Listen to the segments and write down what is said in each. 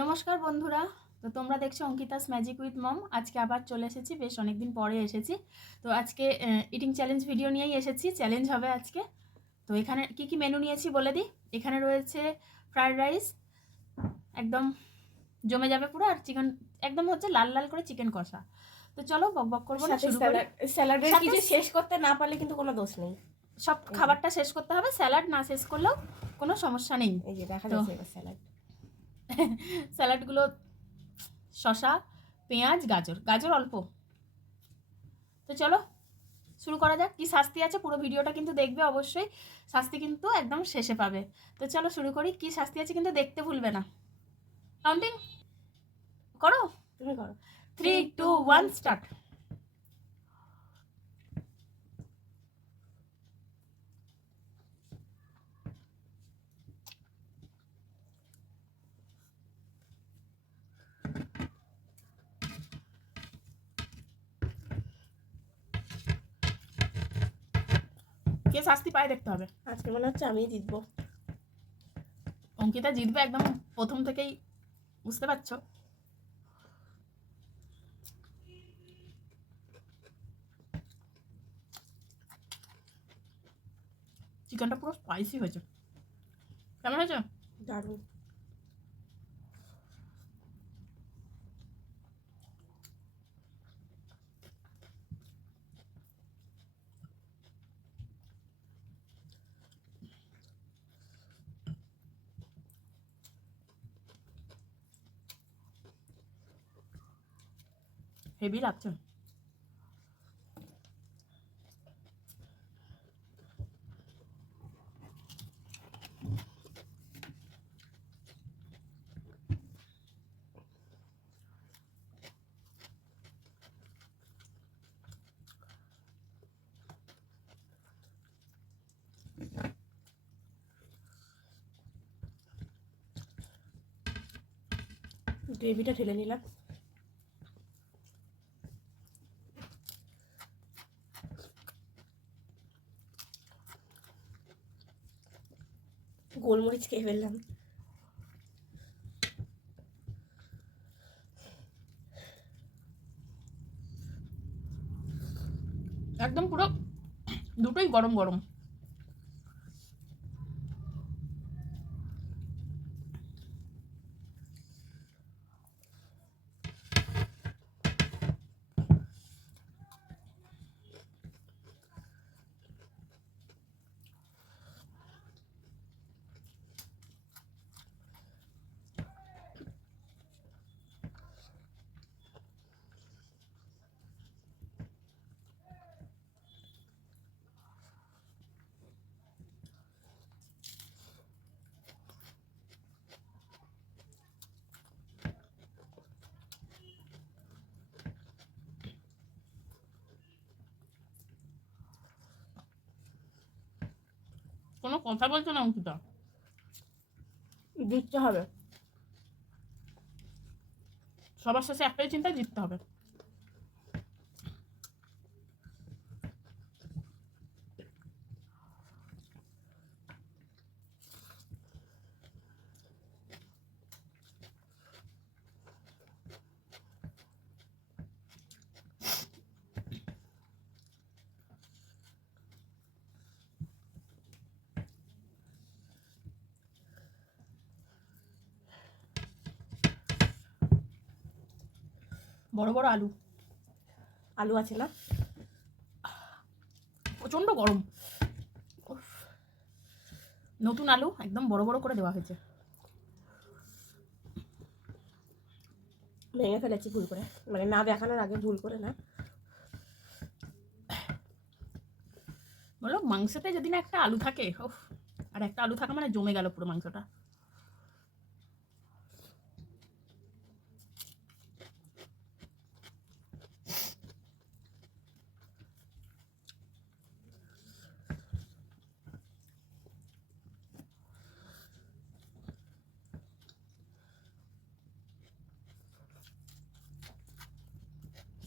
নমস্কার বন্ধুরা। তো তোমরা দেখছো অঙ্কিতাস ম্যাজিক উইথ মম। আজকে আবার চলে এসেছি, বেশ অনেকদিন পরে এসেছি। তো আজকে ইটিং চ্যালেঞ্জ ভিডিও নিয়েই এসেছি। চ্যালেঞ্জ হবে আজকে। তো এখানে কি কি মেনু নিয়েছি বলে দিই। এখানে রয়েছে ফ্রায়েড রাইস, একদম জমে যাবে পুরো, আর চিকেন একদম হচ্ছে লাল লাল করে চিকেন কষা। তো চলো বক বক করবো না, শুরু করি। স্যালাডের সাথে কিছু শেষ করতে না পারলে কিন্তু কোনো দোষ নেই। সব খাবারটা শেষ করতে হবে, স্যালাড না শেষ করলেও কোনো সমস্যা নেই। এই যে দেখা তো যাচ্ছে এবার স্যালাড। স্যালাডগুলো শসা, পেঁয়াজ, গাজর অল্প। তো চলো শুরু করা যাক। কি শাস্তি আছে পুরো ভিডিওটা কিন্তু দেখবে অবশ্যই, শাস্তি কিন্তু একদম শেষে পাবে। তো চলো শুরু করি। কি শাস্তি আছে কিন্তু দেখতে ভুলবে না। কাউন্টিং করো, তুমি করো। 3 2 1 স্টার্ট। কে শাস্তি পায় দেখতে হবে। আজকে মনে হচ্ছে আমি জিতবো। অঙ্কিতা জিতবে একদম, প্রথম থেকেই বুঝতে পারছো। চিকেনটা পুরো স্পাইসি হয়েছে। কেমন হয়েছে? দারুণ। হেভি লাগছে। গ্রেভিটা ঢেলে নিলাম। গোলমরিচ খেয়ে ফেললাম। একদম পুরো দুটোই গরম গরম। কোনো কথা বলছো না অঙ্কিতা। জিততে হবে। সবার শেষে একটাই চিন্তা, জিততে হবে। বড় বড় আলু। আলু আছে না? প্রচণ্ড গরম। নতুন আলু একদম বড় বড় করে দেওয়া হয়েছে। ভেঙে ফেলেছি ভুল করে, মানে না দেখানোর আগে ভুল করে না। বলো মাংসতে যদি না একটা আলু থাকে, ওফ, আর একটা আলু থাকা মানে জমে গেল পুরো মাংসটা।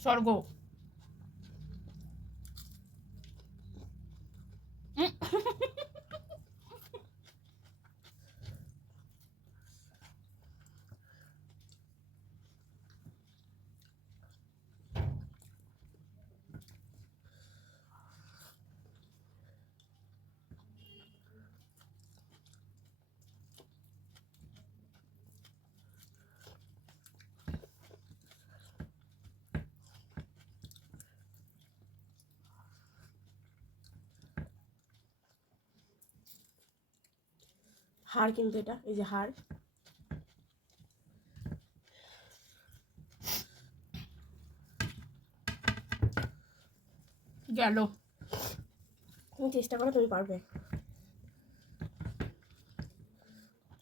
স্বর্গ। হাড় কিন্তু এটা, এই যে হাড়। গেল। তুমি চেষ্টা করো, তুমি পারবে।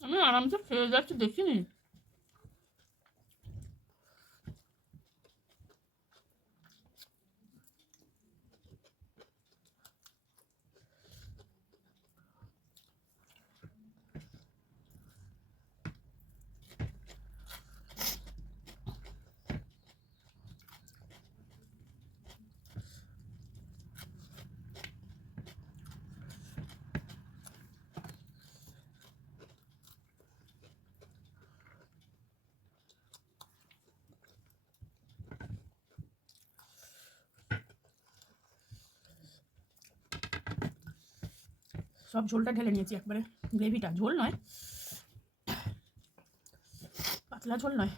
আমি আরামসে খেয়ে যাচ্ছি, দেখিনি। সব ঝোলটা ঢেলে নিয়েছি একবারে, গ্রেভিটা। ঝোল নয়, পাতলা ঝোল নয়।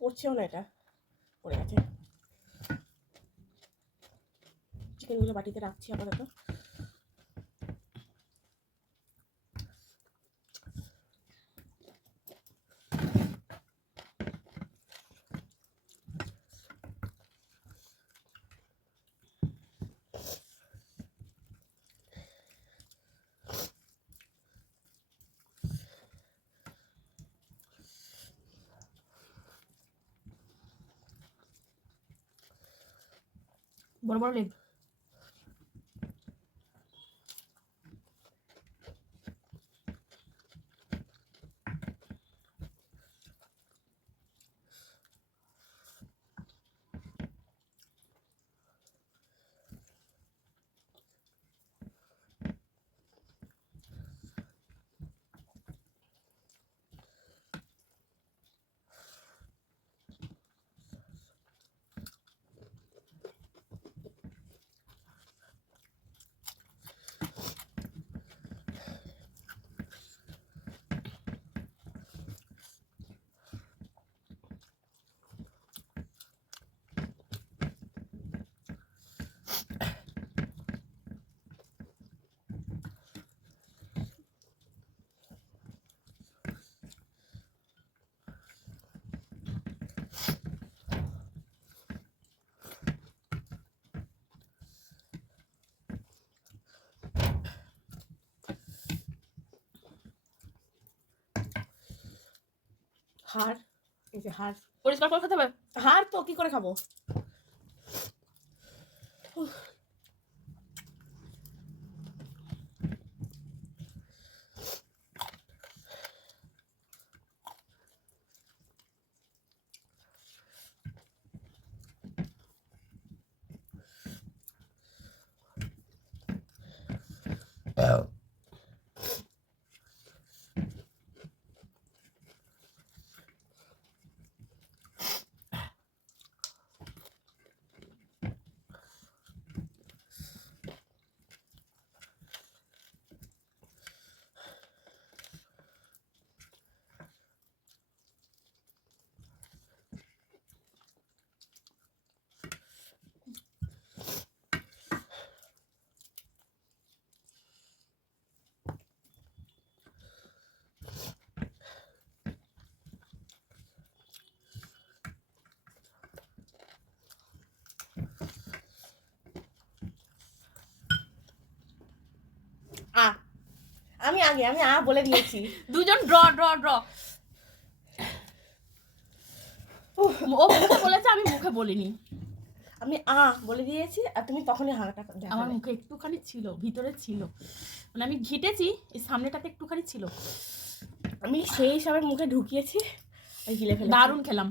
পড়ছেও না, এটা পড়ে গেছে। চিকেনগুলো বাটিতে রাখছি আপাতত। বড় বড় লেগ। হাড়, এই যে হাড়। পরিষ্কার করে খেতে হবে। হাড় তো কি করে খাবো? আমি বলে দিয়েছি। দুজন ড্র ড্র ড্র। ও মুখে বলেছে, আমি মুখে বলিনি। আমি বলে দিয়েছি, আর তুমি তখনই হাঁটা দেখালে। আমার মুখে একটুখানি ছিল, ভিতরে ছিল, মানে আমি ঘিটেছি, এই সামনেটাতে একটুখানি ছিল। আমি সেই হিসাবে মুখে ঢুকিয়েছি, আর গিলে ফেলেছি। দারুণ খেলাম।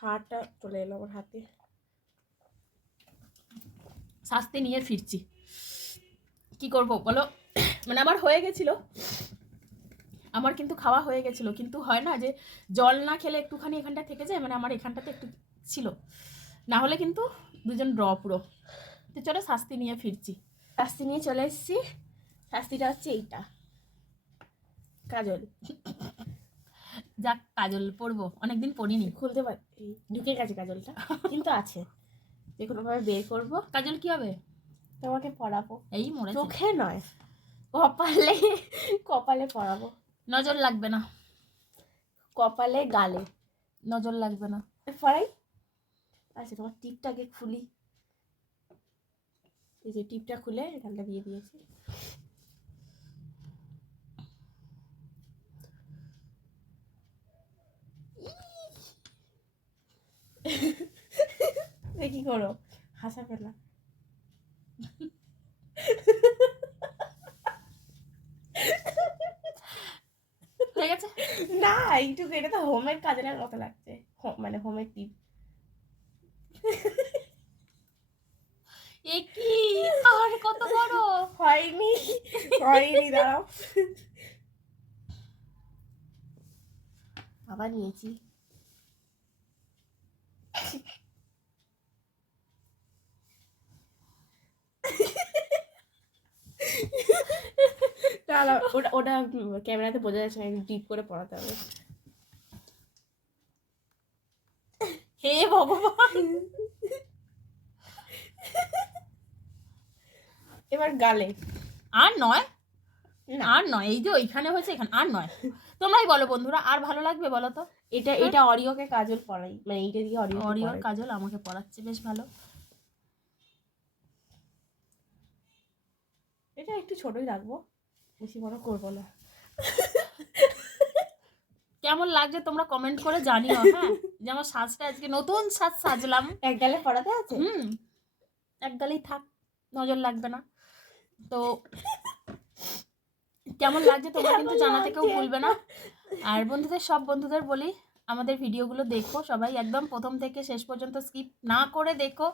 হাতটা চলে এলো আমার হাতে। শাস্তি নিয়ে ফিরছি, কি করব বলো। মানে আমার হয়ে গেছিল, আমার কিন্তু খাওয়া হয়ে গেছিল, কিন্তু হয় না যে জল না খেলে একটুখানি এখানটা থেকে যায়, মানে আমার এখানটাতে একটু ছিল, না হলে কিন্তু দুজন ড্র পুরো। তো চলো শাস্তি নিয়ে ফিরছি। শাস্তি নিয়ে চলে এসেছি। শাস্তিটা হচ্ছে এইটা, কাজল। যাক, কাজল পরবো, অনেকদিন পরিনি। খুলতে পারি, ঢুকে গেছে কাজলটা, কিন্তু আছে, যে কোনোভাবে বের করবো, কাজল কি হবে? তোমাকে পরাবো। এই মরে চোখে নয়, কপালে, কপালে পরাবো। নজর লাগবে না, কপালে, গালে নজর লাগবে না। পরাই। আচ্ছা, তোমার টিপটাকে খুলি। এই যে টিপটা খুলে এখানটা দিয়ে দিয়েছি। কি করো, হাসা পেলা। হয়ে গেছে। না, এইটুকু, এটা তো হোমের কাজের মতো লাগছে, মানে হোমের টিপ। এ কি, আর কত বড়! হয়নি, হয়নি, দাঁড়াও। আবার নিয়েছি। দাঁড়াও, ওটা ওটা ক্যামেরাতে বোঝা যাচ্ছে না, একটু ডিপ করে পড়াতে হবে। হে ভগবান! এবার গালে। আর নয়, না, আর নয়, এই যে ওইখানে হয়েছে, এখানে আর নয়। তোমরাই বলো বন্ধুরা, আর ভালো লাগবে বলো তো? এটা অরিওকে কাজল পড়াই, মানে এইটা দিয়ে অরিও অরিওর কাজল আমাকে পড়াচ্ছে, বেশ ভালো। এটা একটু ছোটই রাখবো, বেশি বড় করবো না। কেমন লাগছে তোমরা কমেন্ট করে জানিও, হ্যাঁ, যে আমার সাজটা আজকে নতুন সাজ সাজলাম। এক গালে পড়াতে আছে। এক গালেই থাক, নজর লাগবে না। তো কেমন লাগছে তোমরা কিন্তু জানাতে কেউ ভুলবে না। আর বন্ধুদের, সব বন্ধুদের বলি, আমাদের ভিডিওগুলো দেখো সবাই, একদম প্রথম থেকে শেষ পর্যন্ত স্কিপ না করে দেখো।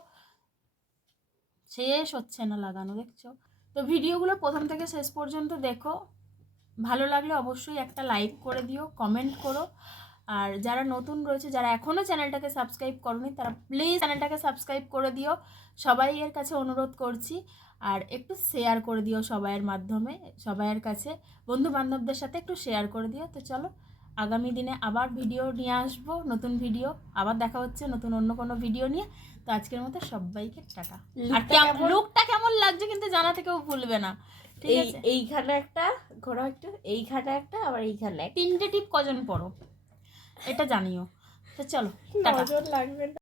শেষ হচ্ছে না লাগানো, দেখছো তো? ভিডিওগুলো প্রথম থেকে শেষ পর্যন্ত দেখো, ভালো লাগলে অবশ্যই একটা লাইক করে দিও, কমেন্ট করো। আর যারা নতুন রয়েছে, যারা এখনও চ্যানেলটাকে সাবস্ক্রাইব করোনি, তারা প্লিজ চ্যানেলটাকে সাবস্ক্রাইব করে দিও, সবাইয়ের কাছে অনুরোধ করছি। আর একটু শেয়ার করে দিও সবাইয়ের মাধ্যমে, সবাইয়ের কাছে, বন্ধু বান্ধবদের সাথে একটু শেয়ার করে দিও। তো চলো, আগামী দিনে আবার ভিডিও নিয়ে আসবো, নতুন ভিডিও, আবার দেখা হচ্ছে নতুন অন্য কোনো ভিডিও নিয়ে। তো আজকের মতো সবাইকে টাটা। আর লুকটা কেমন লাগছে কিন্তু জানাতে কেউ ভুলবে না, ঠিক আছে? এইখানে একটা, ঘোরা একটু, এইখানে একটা, আবার এইখানে একটা। 3টে টিপ কজন পড়ো এটা জানিও। তো চলো, টাটা। নজর লাগবে না।